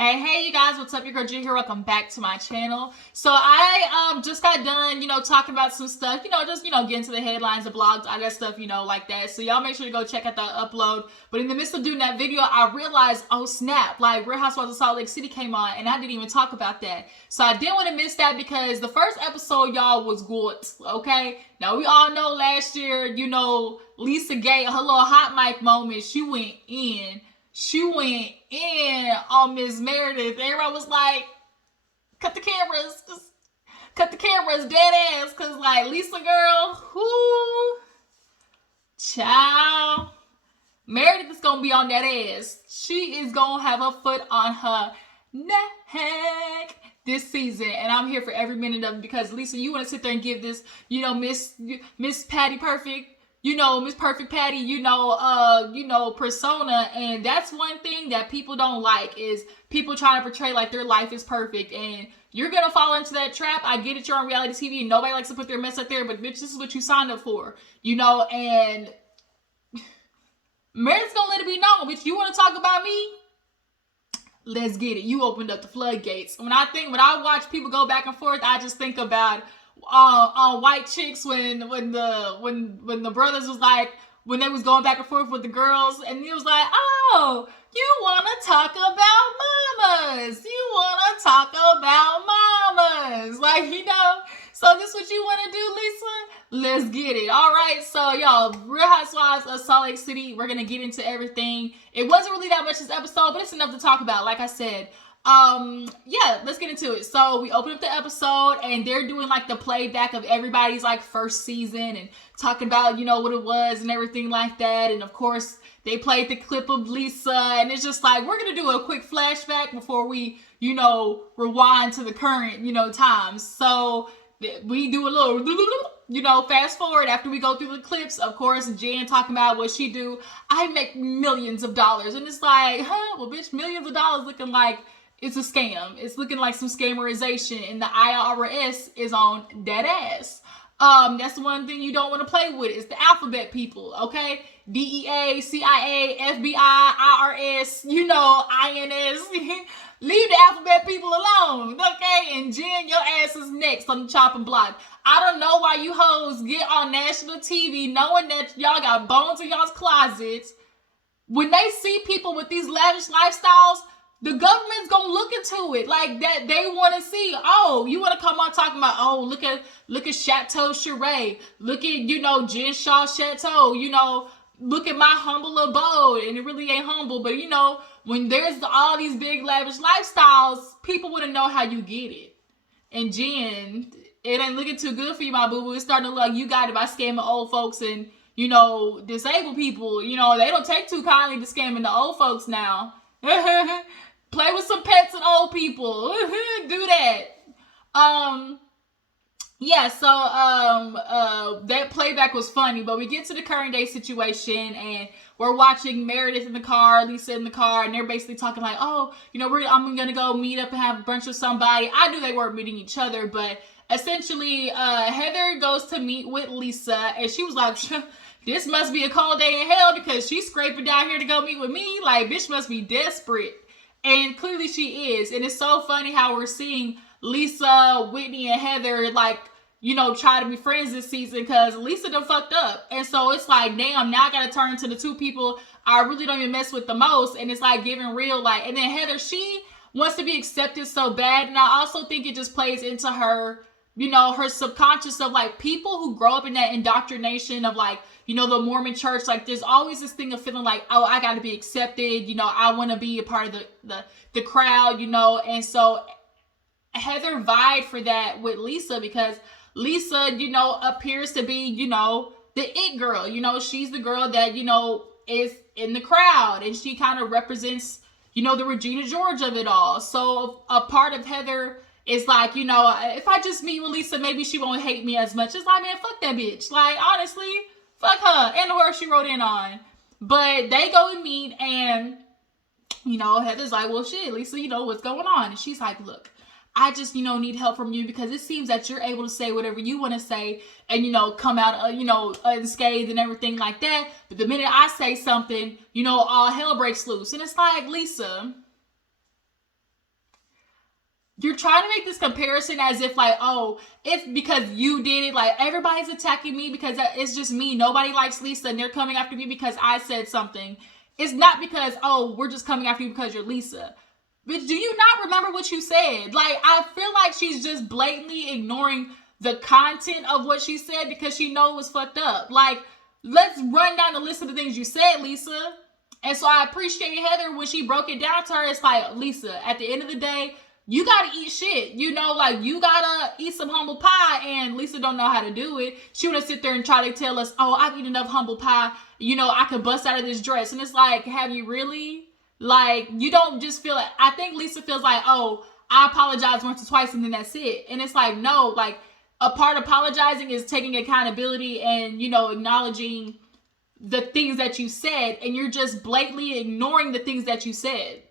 Hey, you guys, what's up? Your girl G here. Welcome back to my channel. So I just got done, talking about some stuff, getting to the headlines, the blogs, all that stuff, like that. So y'all make sure to go check out the upload. But in the midst of doing that video, I realized, oh snap, like Real Housewives of Salt Lake City came on, and I didn't even talk about that. So I didn't want to miss that because the first episode, y'all, was good, okay? Now we all know last year, Lisa Gay, her little hot mic moment, she went in on Miss Meredith. Everybody was like, cut the cameras, dead ass. Cause like Lisa girl, whoo, child, Meredith is gonna be on that ass. She is gonna have a foot on her neck this season, and I'm here for every minute of it because Lisa, you want to sit there and give this, Miss Patty Perfect, Miss Perfect Patty, persona. And that's one thing that people don't like is people trying to portray like their life is perfect. And you're going to fall into that trap. I get it. You're on reality TV and nobody likes to put their mess out there, but bitch, this is what you signed up for, and Meredith's going to let it be known, bitch, you want to talk about me? Let's get it. You opened up the floodgates. When I watch people go back and forth, I just think about on White Chicks when the brothers was like, when they was going back and forth with the girls, and he was like, oh, you want to talk about mamas, like, so this what you want to do, Lisa? Let's get it. All right, so y'all, Real Housewives of Salt Lake City, we're gonna get into everything. It wasn't really that much this episode, but it's enough to talk about. Like I said, yeah, let's get into it. So we open up the episode and they're doing like the playback of everybody's like first season and talking about, what it was and everything like that. And of course they played the clip of Lisa, and it's just like, we're going to do a quick flashback before we, rewind to the current, times. So we do a little, fast forward after we go through the clips. Of course, Jen talking about what she do. I make millions of dollars. And it's like, well, bitch, millions of dollars looking like it's a scam. It's looking like some scamerization, and the IRS is on dead ass. That's the one thing you don't want to play with. It's the alphabet people, okay? DEA, CIA, FBI, IRS, INS. Leave the alphabet people alone, okay? And Jen, your ass is next on the chopping block. I don't know why you hoes get on national TV knowing that y'all got bones in y'all's closets. When they see people with these lavish lifestyles, the government's gonna look into it like that. They want to see, oh, you want to come on talking about, oh, look at Chateau Cheray, look at, Jen Shaw Chateau, look at my humble abode. And it really ain't humble, but when there's all these big lavish lifestyles, people want to know how you get it. And Jen, it ain't looking too good for you, my boo-boo. It's starting to look like you got it by scamming old folks and, disabled people. They don't take too kindly to scamming the old folks now. Play with some pets and old people. Do that. Yeah, so that playback was funny, but we get to the current day situation and we're watching Meredith in the car, Lisa in the car, and they're basically talking like, oh, I'm gonna go meet up and have brunch with somebody. I knew they weren't meeting each other, but essentially Heather goes to meet with Lisa, and she was like, this must be a cold day in hell because she's scraping down here to go meet with me. Like, bitch must be desperate. And clearly she is. And it's so funny how we're seeing Lisa, Whitney, and Heather, like, try to be friends this season because Lisa done fucked up. And so it's like, damn, now I gotta turn to the two people I really don't even mess with the most. And it's like giving real, like, and then Heather, she wants to be accepted so bad. And I also think it just plays into her, her subconscious of like people who grow up in that indoctrination of like, the Mormon church, like there's always this thing of feeling like, oh, I got to be accepted. I want to be a part of the crowd, and so Heather vied for that with Lisa because Lisa, appears to be, the it girl, she's the girl that, is in the crowd, and she kind of represents, the Regina George of it all. So a part of Heather is like, if I just meet with Lisa, maybe she won't hate me as much. It's like, man, fuck that bitch. Like, honestly, fuck her and the word she wrote in on. But they go and meet, and, Heather's like, well, shit, Lisa, what's going on? And she's like, look, I just, need help from you because it seems that you're able to say whatever you want to say and, come out, unscathed and everything like that. But the minute I say something, all hell breaks loose. And it's like, Lisa, you're trying to make this comparison as if like, oh, it's because you did it. Like, everybody's attacking me because it's just me. Nobody likes Lisa and they're coming after me because I said something. It's not because, oh, we're just coming after you because you're Lisa. But do you not remember what you said? Like, I feel like she's just blatantly ignoring the content of what she said because she knows it was fucked up. Like, let's run down the list of the things you said, Lisa. And so I appreciate Heather when she broke it down to her. It's like, Lisa, at the end of the day, you gotta eat shit. You know, like, you gotta eat some humble pie, and Lisa don't know how to do it. She wanna sit there and try to tell us, oh, I've eaten enough humble pie, you know, I could bust out of this dress. And it's like, have you really? Like, you don't just feel like, I think Lisa feels like, oh, I apologize once or twice and then that's it. And it's like, no, like, a part of apologizing is taking accountability and, you know, acknowledging the things that you said, and you're just blatantly ignoring the things that you said.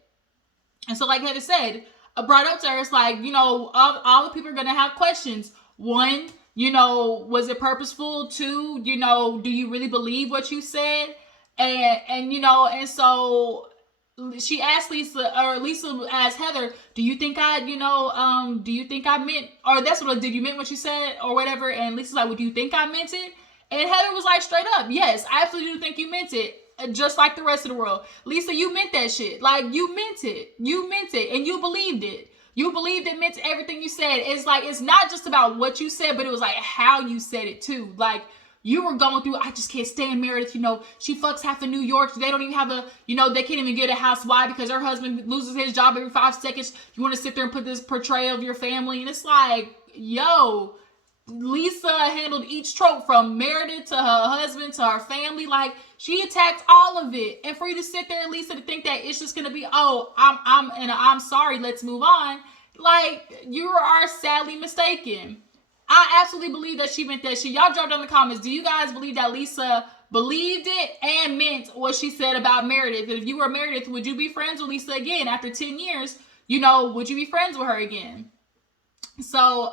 And so, like Heather said, I brought up to her, it's like, you know, all the people are going to have questions. One, you know, was it purposeful? Two, you know, do you really believe what you said? And you know, and so she asked Lisa, or Lisa asked Heather, do you think I, you know, do you think I meant, or that's what, did you mean what you said or whatever? And Lisa's like, well, do you think I meant it? And Heather was like, straight up, yes, I absolutely do think you meant it. Just like the rest of the world. Lisa, you meant that shit. Like, you meant it. You meant it. And you believed it. You believed it meant everything you said. It's like, it's not just about what you said, but it was like how you said it too. Like, you were going through, I just can't stand Meredith. You know, she fucks half of New York. They don't even have a, you know, they can't even get a housewife because her husband loses his job every 5 seconds. You want to sit there and put this portrayal of your family. And it's like, yo, Lisa handled each trope from Meredith to her husband to her family. Like, she attacked all of it. And for you to sit there, Lisa, to think that it's just gonna be, oh, I'm sorry, let's move on. Like, you are sadly mistaken. I absolutely believe that she meant that shit. Y'all drop down in the comments. Do you guys believe that Lisa believed it and meant what she said about Meredith? If you were Meredith, would you be friends with Lisa again after 10 years? You know, would you be friends with her again? So,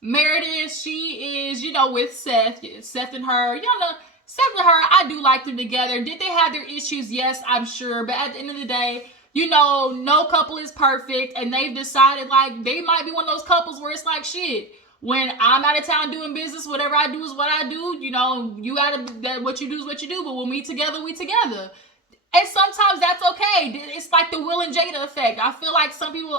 Meredith, she is, you know, with Seth and her, you know, Seth and her, I do like them together. Did they have their issues? Yes, I'm sure. But at the end of the day, you know, no couple is perfect. And they've decided, like, they might be one of those couples where it's like, shit, when I'm out of town doing business, whatever I do is what I do. You know, you out of that, what you do is what you do. But when we together, we together. And sometimes that's okay. It's like the Will and Jada effect. I feel like some people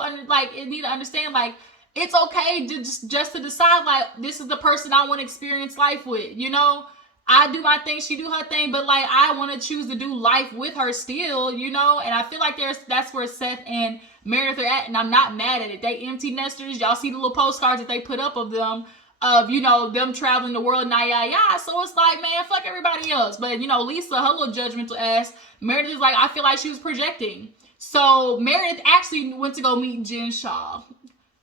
need to understand, like, it's okay to just to decide, like, this is the person I want to experience life with. You know, I do my thing, she do her thing, but like, I want to choose to do life with her still, you know. And I feel like that's where Seth and Meredith are at, and I'm not mad at it. They empty nesters. Y'all see the little postcards that they put up of them, of, you know, them traveling the world, nah. So it's like, man, fuck everybody else. But, you know, Lisa, her little judgmental ass, Meredith is like, I feel like she was projecting. So Meredith actually went to go meet Jen Shaw.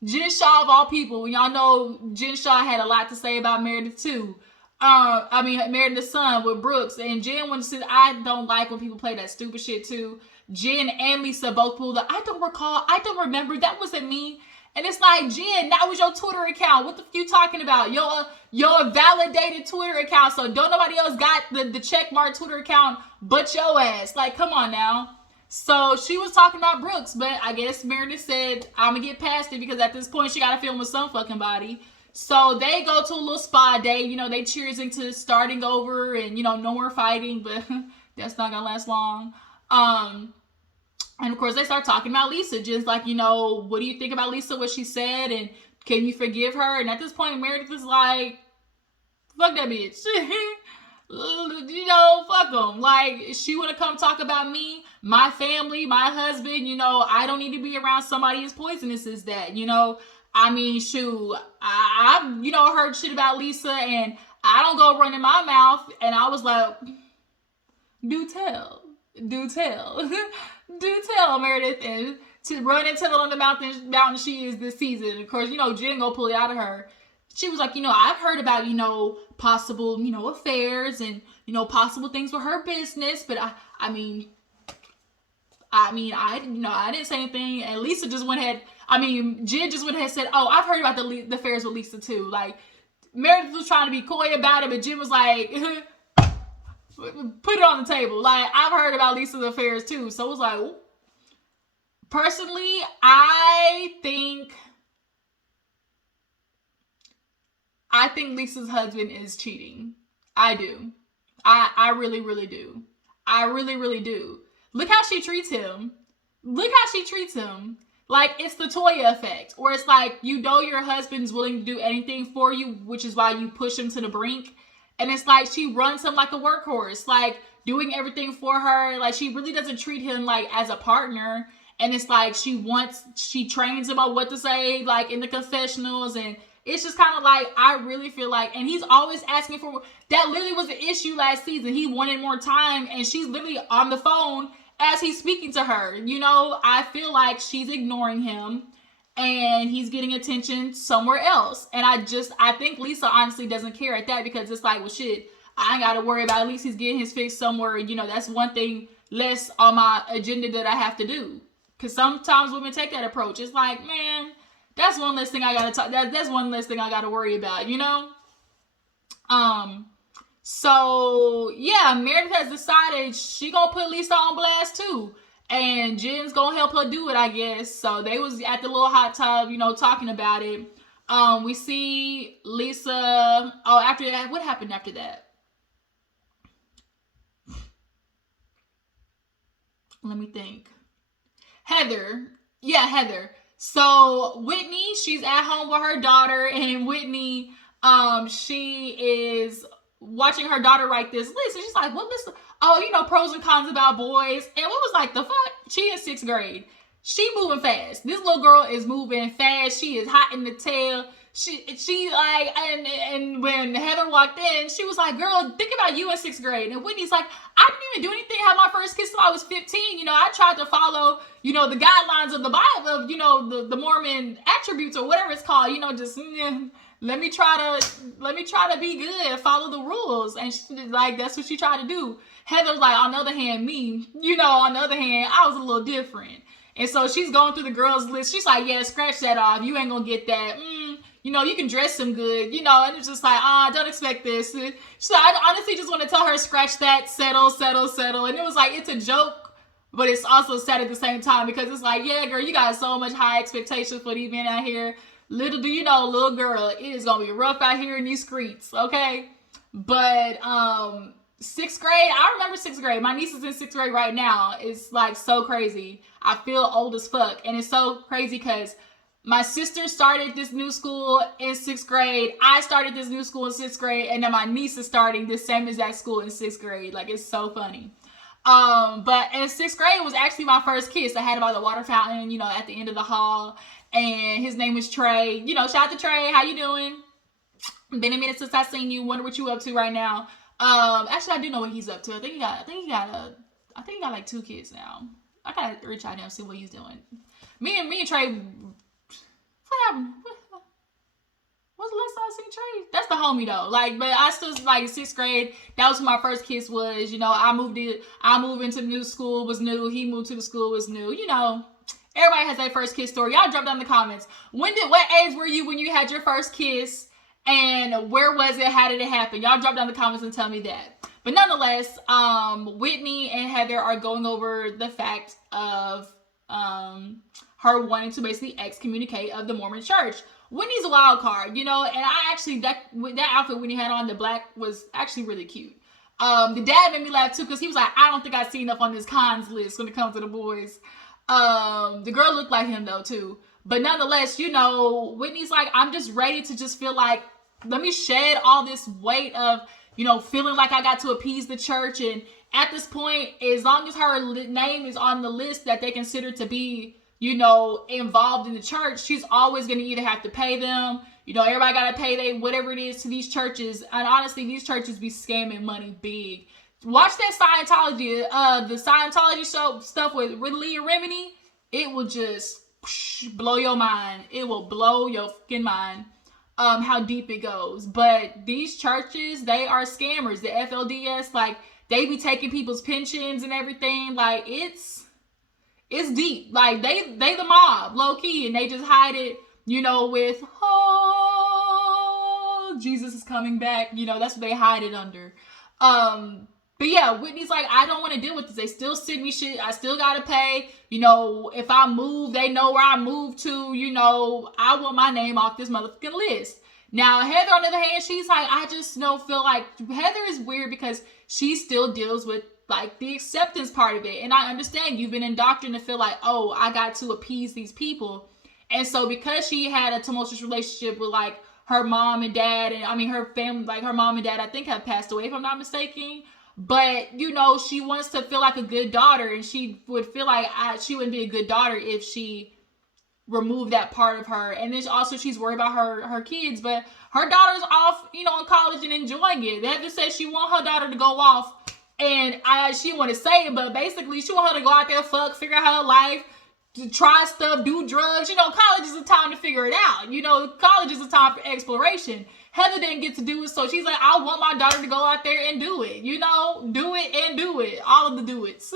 Jen Shaw of all people. Y'all know Jen Shaw had a lot to say about Meredith too. Meredith's son with Brooks. And Jen went to say, I don't like when people play that stupid shit too. Jen and Lisa both pulled up. I don't remember. That wasn't me. And it's like, Jen, that was your Twitter account. What the fuck you talking about? Your validated Twitter account. So don't nobody else got the checkmark Twitter account but your ass. Like, come on now. So she was talking about Brooks, but I guess Meredith said, I'm gonna get past it because at this point she gotta film with some fucking body. So they go to a little spa day, you know, they cheers into starting over and, you know, no more fighting, but that's not gonna last long. And of course they start talking about Lisa, just like, you know, what do you think about Lisa, what she said, and can you forgive her? And at this point Meredith is like, fuck that bitch. You know, fuck them. Like, she want to come talk about me, my family, my husband. You know, I don't need to be around somebody as poisonous as that. You know, I mean, shoot, I've, you know, heard shit about Lisa, and I don't go running my mouth. And I was like, do tell, do tell, Meredith, and to run and tell it on the mountain she is this season. Of course, you know, Jen go pull it out of her. She was like, you know, I've heard about, you know, possible, you know, affairs and, you know, possible things with her business. But I didn't say anything. And Lisa just went ahead. Jen just went ahead and said, oh, I've heard about the affairs with Lisa too. Like, Meredith was trying to be coy about it, but Jen was like, put it on the table. Like, I've heard about Lisa's affairs too. So it was like, ooh. Personally, I think Lisa's husband is cheating. I do. I really, really do. I really, really do. Look how she treats him. Look how she treats him. Like, it's the Toya effect, where it's like, you know your husband's willing to do anything for you, which is why you push him to the brink. And it's like, she runs him like a workhorse, like, doing everything for her. Like, she really doesn't treat him, like, as a partner. And it's like, she trains him on what to say, like, in the confessionals. And it's just kind of like, I really feel like, and he's always asking for, that literally was the issue last season. He wanted more time, and she's literally on the phone as he's speaking to her. You know, I feel like she's ignoring him, and he's getting attention somewhere else. And I think Lisa honestly doesn't care at that, because it's like, well, shit, I ain't got to worry about, at least he's getting his fix somewhere. You know, that's one thing less on my agenda that I have to do. Because sometimes women take that approach. It's like, man, that's one less thing I gotta talk. That's one less thing I gotta worry about, you know. So yeah, Meredith has decided she gonna put Lisa on blast too, and Jen's gonna help her do it, I guess. So they was at the little hot tub, you know, talking about it. We see Lisa. Oh, after that, what happened after that? Let me think. Heather. Yeah, Heather. So Whitney, she's at home with her daughter, and Whitney, she is watching her daughter write this list, and she's like, "What list? Oh, you know, pros and cons about boys." And what was like the fuck? She in 6th grade. She moving fast. This little girl is moving fast. She is hot in the tail. She like, and when Heather walked in, she was like, "Girl, think about you in 6th grade." And Whitney's like, "I didn't even do anything. I had my first kiss till I was 15. You know, I tried to follow, you know, the guidelines of the Bible, of, you know, the Mormon attributes or whatever it's called. You know, just let me try to be good, follow the rules." And she, like, that's what she tried to do. Heather's like, on the other hand, me, you know, on the other hand, I was a little different. And so she's going through the girls list. She's like, "Yeah, scratch that off. You ain't gonna get that. You know, you can dress them good, you know." And it's just like, don't expect this. So I honestly just want to tell her, scratch that, settle. And it was like, it's a joke, but it's also sad at the same time, because it's like, yeah, girl, you got so much high expectations for these men out here. Little do you know, little girl, it is going to be rough out here in these streets, okay? But 6th grade, I remember 6th grade. My niece is in 6th grade right now. It's like so crazy. I feel old as fuck. And it's so crazy because my sister started this new school in 6th grade. I started this new school in 6th grade. And then my niece is starting the same exact school in 6th grade. Like, it's so funny. But in 6th grade was actually my first kiss. I had it by the water fountain, you know, at the end of the hall. And his name was Trey. You know, shout out to Trey. How you doing? Been a minute since I seen you. Wonder what you up to right now. Actually, I do know what he's up to. I think he got like 2 kids now. I gotta reach out to him and see what he's doing. Me and Trey. What happened? What's the last time I seen Trey? That's the homie though. Like, but I still, like, 6th grade. That was who my first kiss was. You know, I moved into the new school, was new. He moved to the school, was new. You know, everybody has their first kiss story. Y'all drop down in the comments. What age were you when you had your first kiss? And where was it? How did it happen? Y'all drop down in the comments and tell me that. But nonetheless, Whitney and Heather are going over the fact of her wanting to basically excommunicate of the Mormon church. Whitney's a wild card, you know, and I actually, that outfit Whitney had on, the black, was actually really cute. The dad made me laugh too, because he was like, "I don't think I see enough on this cons list when it comes to the boys." The girl looked like him though too. But nonetheless, you know, Whitney's like, "I'm just ready to just feel like, let me shed all this weight of, you know, feeling like I got to appease the church." And at this point, as long as her name is on the list that they consider to be, you know, involved in the church, she's always going to either have to pay them. You know, everybody got to pay they whatever it is to these churches. And honestly, these churches be scamming money big. Watch that Scientology, the Scientology show stuff with Leah Remini. It will just blow your mind. It will blow your fucking mind. How deep it goes. But these churches, they are scammers. The FLDS, like, they be taking people's pensions and everything. Like, it's deep. Like, they the mob, low key, and they just hide it, you know, with, "Oh, Jesus is coming back." You know, that's what they hide it under. But yeah, Whitney's like, I don't want to deal with this. They still send me shit. I still got to pay. You know, if I move, they know where I moved to. You know, I want my name off this motherfucking list. Now, Heather, on the other hand, she's like, I just feel like Heather is weird because she still deals with like the acceptance part of it. And I understand you've been indoctrinated to feel like, oh, I got to appease these people. And so because she had a tumultuous relationship with like her mom and dad, and I mean her family, like her mom and dad, I think have passed away if I'm not mistaken. But you know, she wants to feel like a good daughter, and she would feel like she wouldn't be a good daughter if she removed that part of her. And then also she's worried about her kids, but her daughter's off, you know, in college and enjoying it. They have to say she want her daughter to go off, and she want to say it, but basically she want her to go out there, fuck, figure out her life, to try stuff, do drugs. You know, college is a time to figure it out. You know, college is a time for exploration. Heather didn't get to do it, so she's like, I want my daughter to go out there and do it. You know, do it and do it. All of the do it's.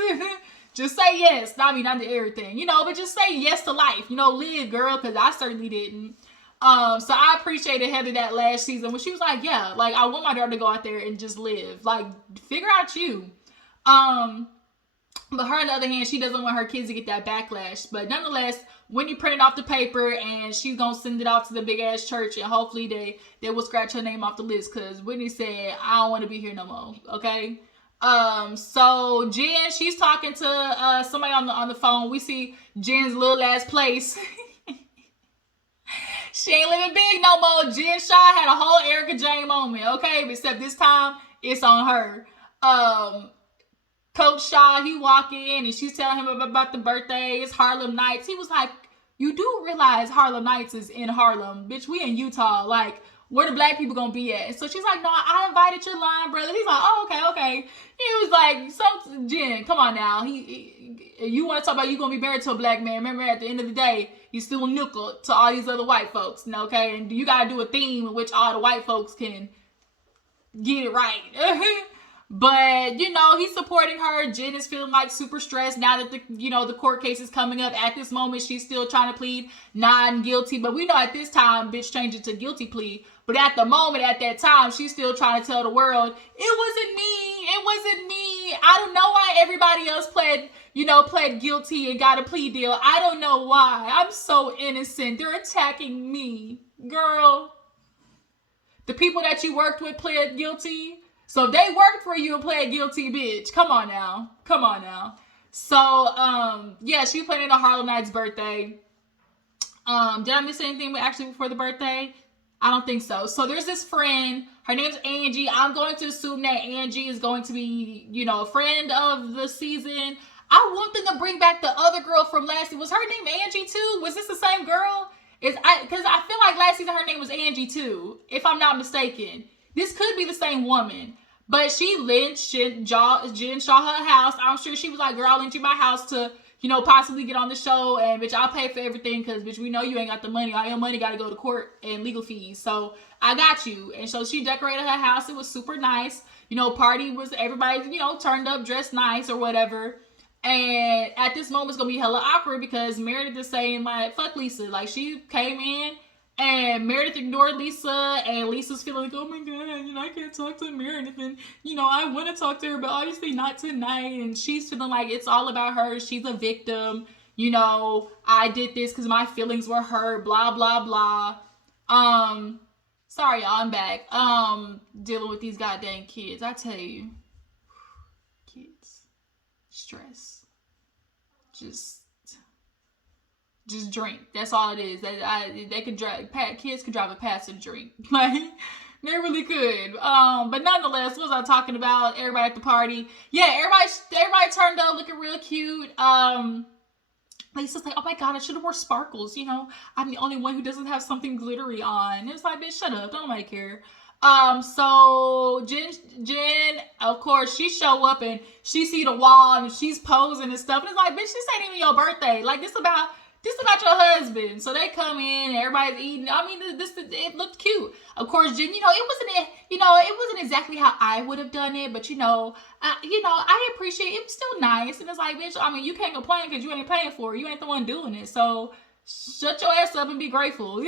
Just say yes. I mean, not to everything, you know, but just say yes to life. You know, live, girl, because I certainly didn't. So I appreciated Heather that last season when she was like, yeah, like, I want my daughter to go out there and just live. Like, figure out you. But her, on the other hand, she doesn't want her kids to get that backlash. But nonetheless, Whitney printed off the paper and she's going to send it off to the big ass church. And hopefully they will scratch her name off the list. Because Whitney said, I don't want to be here no more. Okay? So Jen, she's talking to somebody on the phone. We see Jen's little ass place. She ain't living big no more. Jen Shaw had a whole Erica Jane moment. Okay? Except this time, it's on her. Coach Shaw, he walk in and she's telling him about the birthday. It's Harlem Nights. He was like, you do realize Harlem Nights is in Harlem. Bitch, we in Utah. Like, where the black people gonna be at? And so she's like, no, I invited your line, brother. He's like, oh, okay. He was like, so Jen, come on now. You want to talk about you gonna be married to a black man. Remember, at the end of the day, you still nickel to all these other white folks. Okay? And you gotta do a theme in which all the white folks can get it right. But, you know, he's supporting her. Jen is feeling like super stressed now that the court case is coming up. At this moment, she's still trying to plead non-guilty. But we know at this time, bitch changed it to guilty plea. But at the moment, at that time, she's still trying to tell the world, it wasn't me. It wasn't me. I don't know why everybody else pled guilty and got a plea deal. I don't know why. I'm so innocent. They're attacking me. Girl, the people that you worked with pled guilty. So they worked for you and pled guilty, bitch. Come on now. So, yeah, she planning on Harlem Nights' birthday. Did I miss anything actually before the birthday? I don't think so. So there's this friend. Her name's Angie. I'm going to assume that Angie is going to be, a friend of the season. I want them to bring back the other girl from last season. Was her name Angie too? Was this the same girl? Because I feel like last season her name was Angie too, if I'm not mistaken. This could be the same woman. But she lynched Jen Shaw her house. I'm sure she was like, girl, I'll lynch you my house to, possibly get on the show. And, bitch, I'll pay for everything because, bitch, we know you ain't got the money. All your money got to go to court and legal fees. So I got you. And so she decorated her house. It was super nice. Party was everybody, turned up, dressed nice or whatever. And at this moment, it's going to be hella awkward because Meredith is saying, like, fuck Lisa. Like, she came in. And Meredith ignored Lisa, and Lisa's feeling like, oh my God, I can't talk to Meredith, and, I want to talk to her, but obviously not tonight, and she's feeling like it's all about her, she's a victim, I did this because my feelings were hurt, blah, blah, blah. Sorry, y'all, I'm back, dealing with these goddamn kids, I tell you, kids, stress, just drink. That's all it is. They could drive. Kids could drive a passive drink. Like, they really could. But nonetheless, what was I talking about? Everybody at the party. Yeah, everybody turned up looking real cute. Lisa's like, oh my God, I should have wore sparkles. I'm the only one who doesn't have something glittery on. It's like, bitch, shut up. Don't nobody care. So Jen, of course, she show up and she see the wall and she's posing and stuff. And it's like, bitch, this ain't even your birthday. Like, this about your husband. So they come in and everybody's eating. I mean, it looked cute. Of course, Jen, it wasn't exactly how I would have done it, but I appreciate it. It was still nice. And it's like, bitch, I mean, you can't complain because you ain't paying for it. You ain't the one doing it. So shut your ass up and be grateful.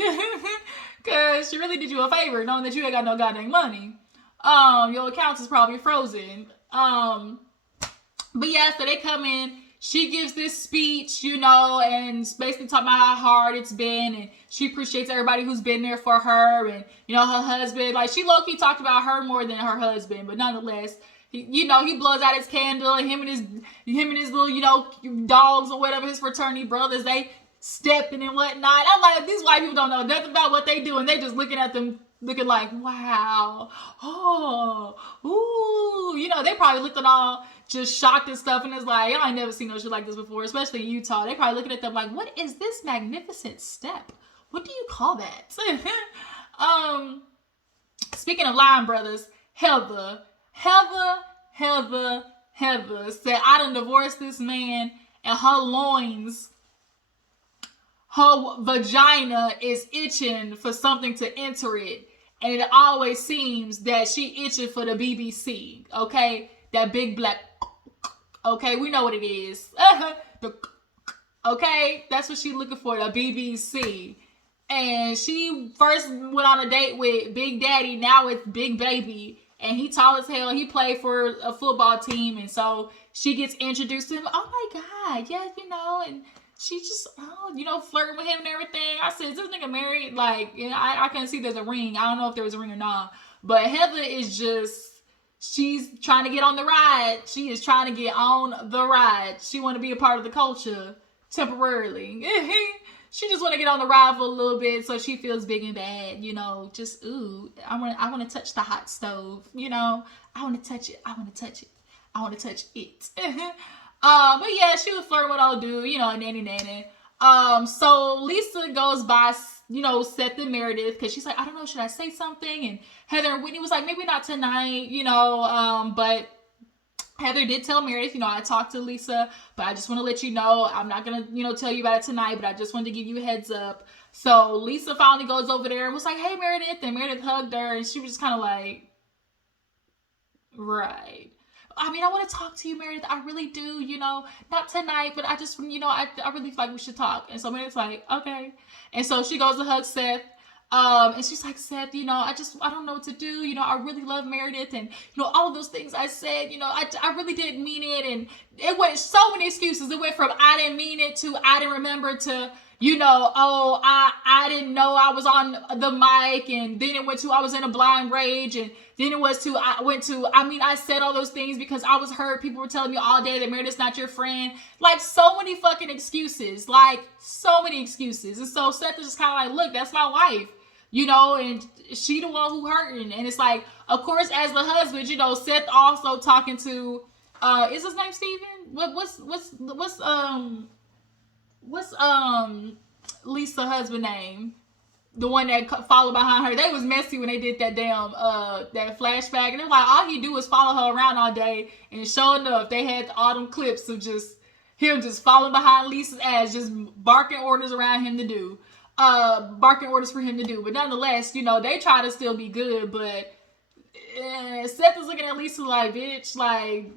Because she really did you a favor knowing that you ain't got no goddamn money. Your accounts is probably frozen. But yeah, so they come in. She gives this speech, you know, and basically talking about how hard it's been, and she appreciates everybody who's been there for her, and you know, her husband. Like, she low-key talked about her more than her husband, but nonetheless, he blows out his candle, and him and his little, you know, dogs or whatever, his fraternity brothers, they stepping and whatnot. I'm like, these white people don't know nothing about what they do, and they just looking at them, looking like, wow, oh, ooh, you know, they probably looked at all just shocked and stuff, and it's like, y'all ain't never seen no shit like this before, especially in Utah. They probably looking at them like, what is this magnificent step? What do you call that? Speaking of lying brothers, Heather said, I done divorced this man, and her loins, her vagina is itching for something to enter it, and it always seems that she itching for the BBC, okay? That big black, okay, we know what it is. Okay, that's what she's looking for, the BBC. And she first went on a date with Big Daddy, now it's Big Baby. And he tall as hell. He played for a football team. And so she gets introduced to him. Oh my God, yeah, you know. And she just, you know, flirting with him and everything. I said, is this nigga married? Like, you know, I can't see there's a ring. I don't know if there was a ring or not. But Heather is just, she's trying to get on the ride. She is trying to get on the ride. She want to be a part of the culture temporarily. She just want to get on the ride for a little bit so she feels big and bad, you know, just, ooh, I want to touch the hot stove, you know, I want to touch it. I want to touch it. But yeah, she was flirting with old dude, you know, nanny. So Lisa goes by, you know, Seth and Meredith, because she's like, I don't know, should I say something? And Heather and Whitney was like, maybe not tonight, you know, but Heather did tell Meredith, you know, I talked to Lisa, but I just want to let you know, I'm not going to, you know, tell you about it tonight, but I just wanted to give you a heads up. So Lisa finally goes over there and was like, hey, Meredith, and Meredith hugged her, and she was just kind of like, right. I mean, I want to talk to you, Meredith. I really do, you know, not tonight, but I just, you know, I really feel like we should talk. And so Meredith's like, okay. And so she goes to hug Seth. And she's like, Seth, you know, I don't know what to do. You know, I really love Meredith, and, you know, all of those things I said, you know, I really didn't mean it. And it went so many excuses. It went from I didn't mean it to I didn't remember to, you know, oh, I didn't know I was on the mic. And then it went to I was in a blind rage. And then it was to I said all those things because I was hurt. People were telling me all day that Meredith's not your friend. Like, so many fucking excuses. Like, so many excuses. And so Seth is just kind of like, look, that's my wife. You know, and she the one who hurting. And it's like, of course, as the husband, you know, Seth also talking to, is his name Steven? What's Lisa's husband name? The one that followed behind her. They was messy when they did that damn, that flashback. And it was like, all he do was follow her around all day. And sure enough, they had all them clips of just him just following behind Lisa's ass, just barking orders around him to do. Barking orders for him to do. But nonetheless, you know, they try to still be good, but Seth is looking at Lisa like, bitch, like,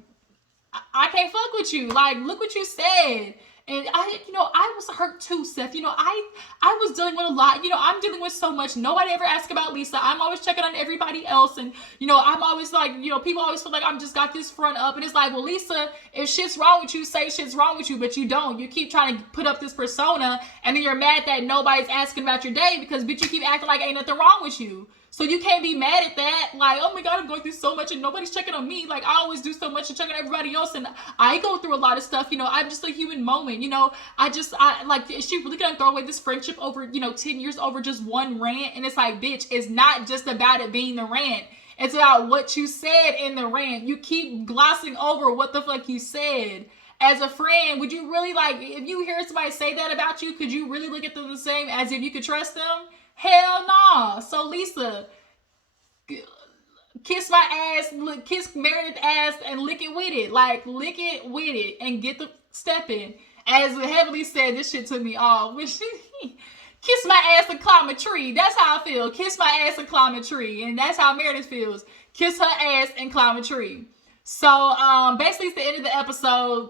I can't fuck with you. Like, look what you said. And I was hurt too, Seth. You know, I was dealing with a lot. You know, I'm dealing with so much. Nobody ever asks about Lisa. I'm always checking on everybody else. And, you know, I'm always like, you know, people always feel like I'm just got this front up. And it's like, well, Lisa, if shit's wrong with you, say shit's wrong with you. But you don't. You keep trying to put up this persona. And then you're mad that nobody's asking about your day because, bitch, you keep acting like ain't nothing wrong with you. So you can't be mad at that. Like, oh my God, I'm going through so much and nobody's checking on me. Like, I always do so much and checking on everybody else. And I go through a lot of stuff. You know, I'm just a human moment. You know, I like, is she really gonna throw away this friendship over, you know, 10 years over just one rant? And it's like, bitch, it's not just about it being the rant. It's about what you said in the rant. You keep glossing over what the fuck you said. As a friend, would you really, like, if you hear somebody say that about you, could you really look at them the same as if you could trust them? Hell no. So Lisa, kiss my ass, kiss Meredith's ass and lick it with it. Like, lick it with it and get the step in. As Heavenly said, this shit took me off. Kiss my ass and climb a tree. That's how I feel. Kiss my ass and climb a tree. And that's how Meredith feels. Kiss her ass and climb a tree. So, basically it's the end of the episode.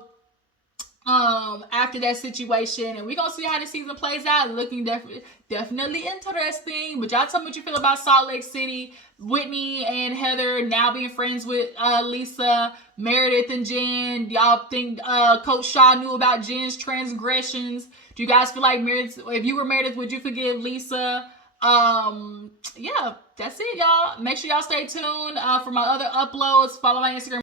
after that situation, and we're gonna see how the season plays out. Looking definitely interesting. But y'all tell me what you feel about Salt Lake City, Whitney and Heather now being friends with Lisa, Meredith and Jen. Y'all think Coach Shaw knew about Jen's transgressions? Do you guys feel like Meredith, if you were Meredith, would you forgive Lisa? Yeah, that's it, y'all. Make sure y'all stay tuned for my other uploads. Follow my Instagram